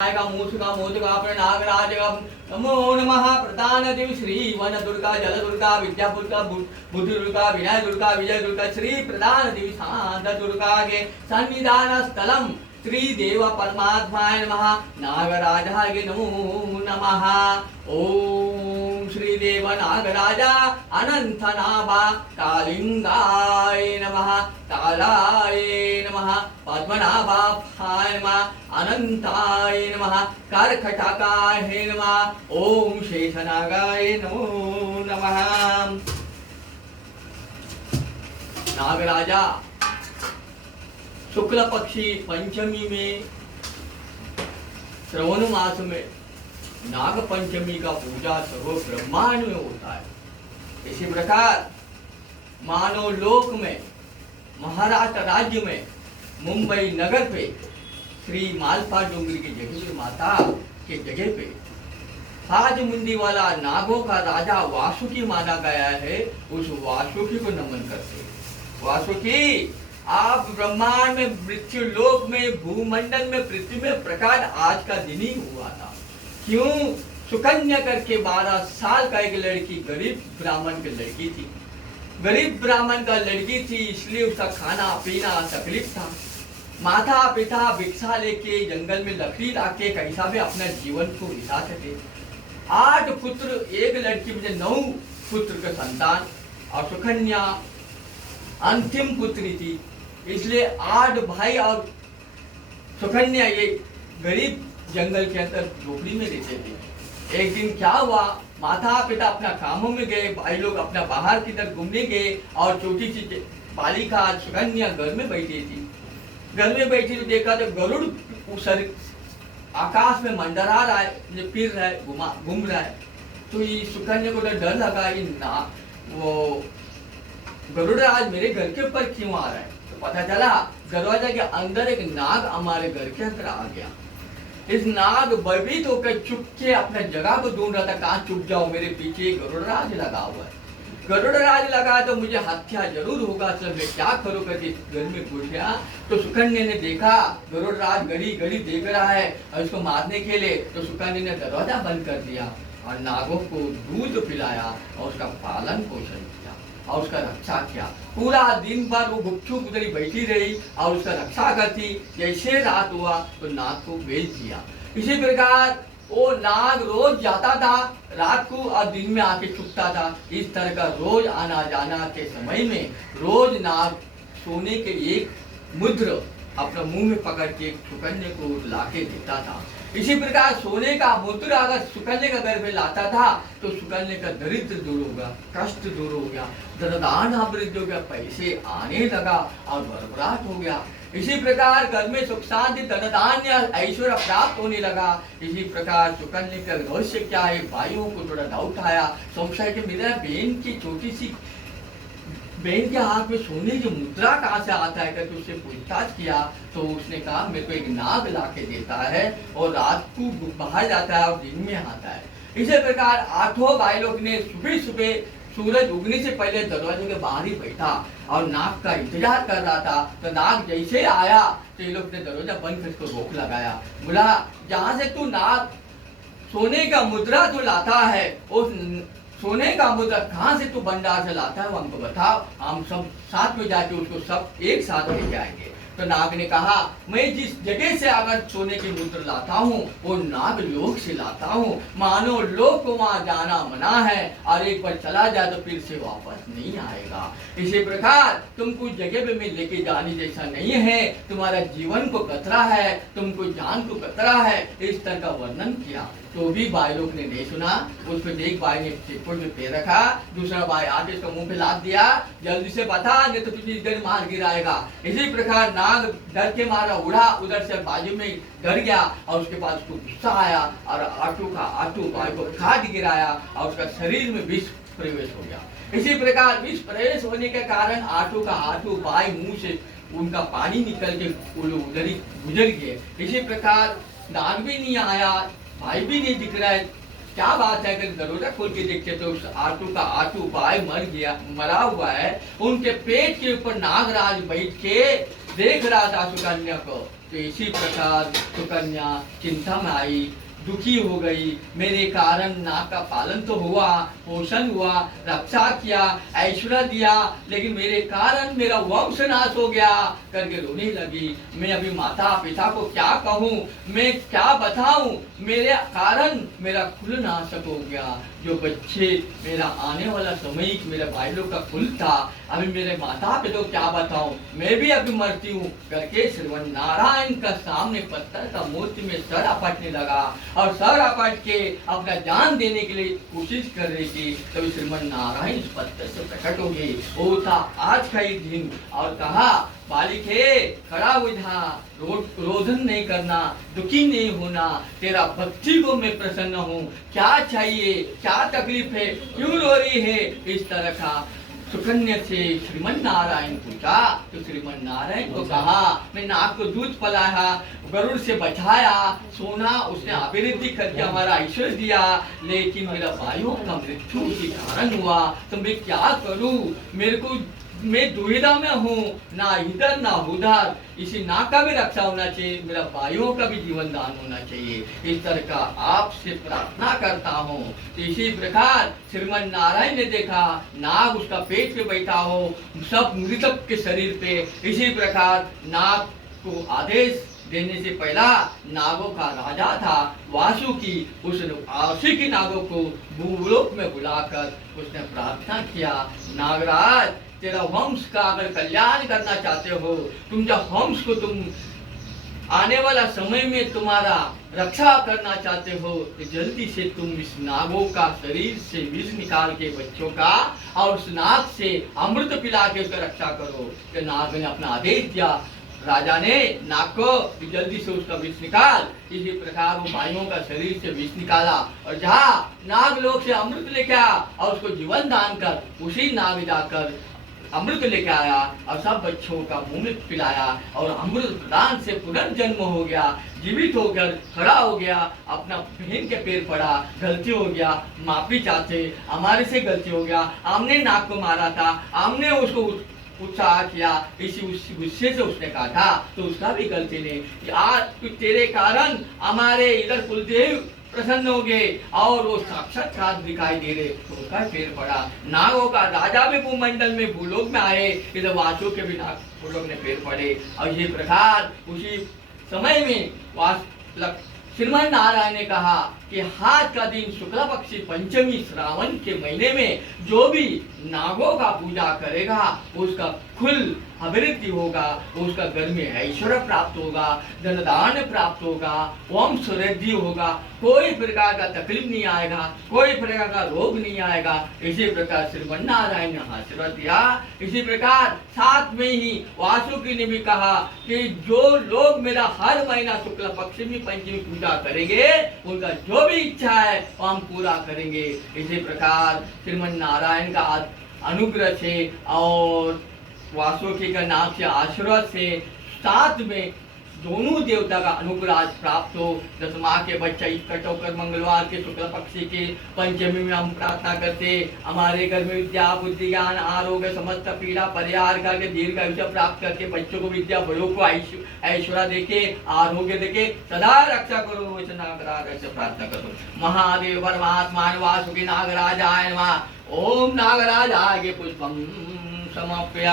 का मूषिका मोदका नागराज नमो नमः प्रधान देव श्री वन दुर्गा जल दुर्गा विद्या दुर्गा बुद्धि दुर्गा विनय दुर्गा विजय दुर्गा श्री प्रधान देवी शांत दुर्गा के सन्निधान स्थलम श्री देव परमात्माय नमः नागराजाय नमो नमः। ओम श्री देव नागराजा अनंत नाभा कालिंगाय नमः कालाय नमः पद्मनाभाय नमः अनंताय नमः कर्कटकाय नमः ओम शेषनागाय नमो नमः। नागराजा शुक्ल पक्षी पंचमी में श्रवण मास में नाग पंचमी का पूजा सर्व ब्रह्मांड में होता है। इसी प्रकार मानव लोक में महाराष्ट्र राज्य में मुंबई नगर पे श्री मालपा डोंगरी की जगह पे माता के जगह पे हाज मुंडी वाला नागों का राजा वासुकी माना गया है। उस वासुकी को नमन करते। वासुकी आप ब्रह्मांड में मृत्यु लोक में भूमंडल में पृथ्वी में प्रकाश आज का दिन ही हुआ था। क्यों? सुकन्या करके 12 साल का एक लड़की गरीब ब्राह्मण की लड़की थी। गरीब ब्राह्मण का लड़की थी इसलिए उसका खाना पीना तकलीफ था। माता पिता भिक्षा लेके जंगल में लकड़ी लाके कैसा भी अपना जीवन को बिता सके। 8 पुत्र एक लड़की में 9 पुत्र का संतान और सुकन्या अंतिम पुत्री थी। इसलिए 8 भाई और सुकन्या ये गरीब जंगल के अंदर झोपड़ी में रहते थे। एक दिन क्या हुआ, माता पिता अपना कामों में गए, भाई लोग अपना बाहर की तरफ घूमने गए और छोटी सी बालिका सुकन्या घर में बैठी थी। घर में बैठी तो देखा तो गरुड़ सर आकाश में मंडरा रहा है, ये फिर रहा है, घूम रहा है। तो ये सुकन्या को डर लगा, ये ना वो गरुड़ आज मेरे घर के ऊपर क्यों आ रहा है। तो पता चला दरवाजा के अंदर एक नाग हमारे घर के अंदर आ गया। इस नाग भयभीत होकर चुप के अपने जगह को ढूंढ रहा था, कहाँ चुप जाओ, मेरे पीछे गरुड़राज लगा हुआ है। गरुड़राज लगा तो मुझे हत्या जरूर होगा, सब मैं क्या करूँ करके घर में घुस गया। तो सुकन्या ने देखा गरुड़राज घड़ी घड़ी देख रहा है और उसको मारने के लिए, तो सुकन्या ने दरवाजा बंद कर दिया और नागों को दूध पिलाया और उसका पालन पोषण किया और उसका रक्षा किया। पूरा दिन भर वो गुपचुप उधर ही बैठी रही और उसका रक्षा करती। जैसे रात हुआ तो नाग को बेच दिया। इसी प्रकार वो नाग रोज जाता था रात को और दिन में आके छुपता था। इस तरह का रोज आना जाना के समय में रोज नाग सोने के एक मुद्र अपना मुंह में पकड़ के सुकन्या को लाके देता था। इसी प्रकार सोने का मुद्रा अगर सुकन्या का घर में लाता था तो सुकन्या का दरिद्र दूर हो गया, कष्ट दूर हो गया, धनदान अवृद्ध हो गया, पैसे आने लगा और भरभराट हो गया। इसी प्रकार घर में सुख शांति धनदान या ऐश्वर्य प्राप्त होने लगा। इसी प्रकार सुकन्या का रहस्य क्या है, भाइयों को थोड़ा डाउट आया, संशय कि मेरा बहन की छोटी सी बहन के हाथ में सोने की मुद्रा कहाँ से आता है करके उससे पूछताछ किया। तो उसने कहा मेरे को एक नाग ला के देता है और रात को बाहर जाता है और दिन में आता है। इसी प्रकार 8 भाई लोग ने सुबह सुबह सूरज उगने से पहले दरवाजे के बाहर ही बैठा और नाग का इंतजार कर रहा था। तो नाग जैसे आया तो ये लोग ने दरवाजा बंद कर उसको रोक लगाया, बोला जहाँ से तू नाग सोने का मुद्रा जो लाता है उस सोने का मुद्रा कहाँ से तू भंडार से लाता है वो हमको बताओ, हम सब साथ में जाके उसको सब एक साथ ले जाएंगे। तो नाग ने कहा मैं जिस जगह से अगर सोने की मुद्रा लाता हूँ वो नाग लोक से लाता हूँ। मानो लोक को वहाँ जाना मना है और एक बार चला जाए तो फिर से वापस नहीं आएगा। इसी प्रकार तुमको जगह पे मैं लेके जाने जैसा नहीं है, तुम्हारा जीवन को खतरा है, तुमको जान को खतरा है, इस तरह का वर्णन किया। तो भी भाई लोग ने नहीं सुना। उसको एक भाई ने चिपड़ में पैर रखा, दूसरा भाई आके उसका मुंह पे लाद दिया, जल्दी से बता नहीं तो तुझे इधर मार गिराएगा। इसी प्रकार नाग डर के मारा उड़ा, उधर से बाजू में डर गया और उसके पास उसको गुस्सा आया और आटू भाई को काट गिराया और उसका शरीर में विष प्रवेश हो गया। इसी प्रकार विष प्रवेश होने के कारण आटू भाई मुंह से उनका पानी निकल के उधर ही गुजर गए। इसी प्रकार नाग भी नहीं आया, भाई भी नहीं दिख रहा है। क्या बात है, अगर दरवाजा खोल के देखते तो उस आटू भाई मरा हुआ है। उनके पेट के ऊपर नागराज बैठ के देख रहा था सुकन्या को। तो इसी प्रकार सुकन्या चिंता में आई, दुखी हो गई। मेरे कारण नाग का पालन तो हुआ, पोषण हुआ, रक्षा किया, ऐश्वर्य दिया, लेकिन मेरे कारण मेरा वंश नाश हो गया करके रोने लगी। मैं अभी माता पिता को क्या कहूँ, मैं क्या बताऊं, मेरे कारण मेरा कुल नाशक हो गया। जो बच्चे मेरा आने वाला समय मेरे भाई लोग का कुल था, अभी मेरे माता पिता को क्या बताऊं, मैं भी अभी मरती हूँ करके श्रीमन नारायण का सामने पत्थर का मूर्ति में सर अपटने लगा और सर अपट के अपना जान देने के लिए कोशिश कर रही थी। तभी श्रीमन नारायण इस पत्थर से प्रकट हो गए। वो था आज का ही दिन और कहा, बालिके खड़ा हो जा, रोदन नहीं करना, दुखी नहीं होना, तेरा भक्ति को मैं प्रसन्न हूँ, क्या चाहिए, क्या तकलीफ है, क्यों रो रही है। इस तरह का सुकन्या से श्रीमन नारायण पूछा तो श्रीमन नारायण को कहा, मैं नाग को दूध पिलाया, गरुड़ से बचाया, सोना उसने अभिवृद्धि करके हमारा ऐश्वर्य दिया, लेकिन मेरा भाइयों का मृत्यु के कारण हुआ, तो मैं क्या करूं, मेरे को मैं दुविधा में हूँ, ना इधर ना उधर। इसी नाग का भी रक्षा होना चाहिए, मेरा भाइयों का भी जीवन दान होना चाहिए, इस तरह का आपसे प्रार्थना करता हूँ। तो इसी प्रकार श्रीमन नारायण ने देखा नाग उसका पेट पे बैठा हो, सब मृतक के शरीर पे। इसी प्रकार नाग को आदेश देने से पहला नागों का राजा था वासुकी, उसने वासुकी नागों को भूलोक में बुलाकर उसने प्रार्थना किया, नागराज तेरा वंश का अगर कल्याण करना चाहते हो, तुम जब वंश को तुम आने वाला समय में तुम्हारा रक्षा करना चाहते हो, तो जल्दी से तुम इस नागों का शरीर से विष निकाल के बच्चों का और उस नाग से अमृत पिला के उसका रक्षा करो। तो नाग ने अपना आदेश दिया, राजा ने नाग को जल्दी से उसका विष निकाल। इसी प्रकार वो भाइयों का शरीर से विष निकाला और जहाँ नाग लोग से अमृत लेके आया और उसको जीवन दान कर, उसी नाग जाकर अमृत लेके आया और सब बच्चों का मुंह में पिलाया और अमृत प्रदान से पुनर्जन्म हो गया, जीवित होकर खड़ा हो गया, अपना बहन के पैर पड़ा, गलती हो गया, माफी चाहते, हमारे से गलती हो गया, हमने नाग को मारा था, हमने उसको उत्साह किया, इसी गुस्से से उसने कहा था, तो उसका भी गलती नहीं। आज तेरे कारण हमारे इधर कुलदेव प्रसन्न हो गए और वो साक्षात्कार दिखाई दे रहे, तो उसका पैर पड़ा। नागों का राजा भी भूमंडल में भूलोक में आए, इधर वासु के भी नाग भूलोक ने पैर पड़े। और ये प्रकार उसी समय में श्रीमन नारायण ने कहा कि आज का दिन शुक्ला पक्षी पंचमी श्रावण के महीने में जो भी नागों का पूजा करेगा उसका कुल अभिवृद्धि होगा, उसका घर में ऐश्वर्य प्राप्त होगा, धनदान प्राप्त होगा, वंश वृद्धि होगा, कोई प्रकार का तकलीफ नहीं आएगा, कोई प्रकार का रोग नहीं आएगा। इसी प्रकार श्रीमन नारायण ने आशीर्वाद दिया। इसी प्रकार साथ में ही वासुकी ने भी कहा कि जो लोग मेरा हर महीना शुक्ल पक्ष में पंचमी पूजा करेंगे उनका जो भी इच्छा है वो हम पूरा करेंगे। इसी प्रकार श्रीमन नारायण का अनुग्रह से और वासुकी का नाम से आशीर्वाद से साथ में दोनों देवता का अनुग्रह प्राप्त हो। दसमा के बच्चा इकट्ठ होकर मंगलवार के शुक्ल पक्षी के पंचमी में हम प्रार्थना करते, हमारे घर में विद्या बुद्धि ज्ञान आरोग्य समस्त पीड़ा परिहार करके दीर्घ आयुष्य प्राप्त करके बच्चों को विद्या बड़ों को ऐश्वर्य देके आरोग्य देके सदा रक्षा करो। वैसे नागराज से प्रार्थना करो। महादेव परमात्मा वासुकी नागराजाय नमः। ओम नागराजाय पुष्पम समर्पयामि।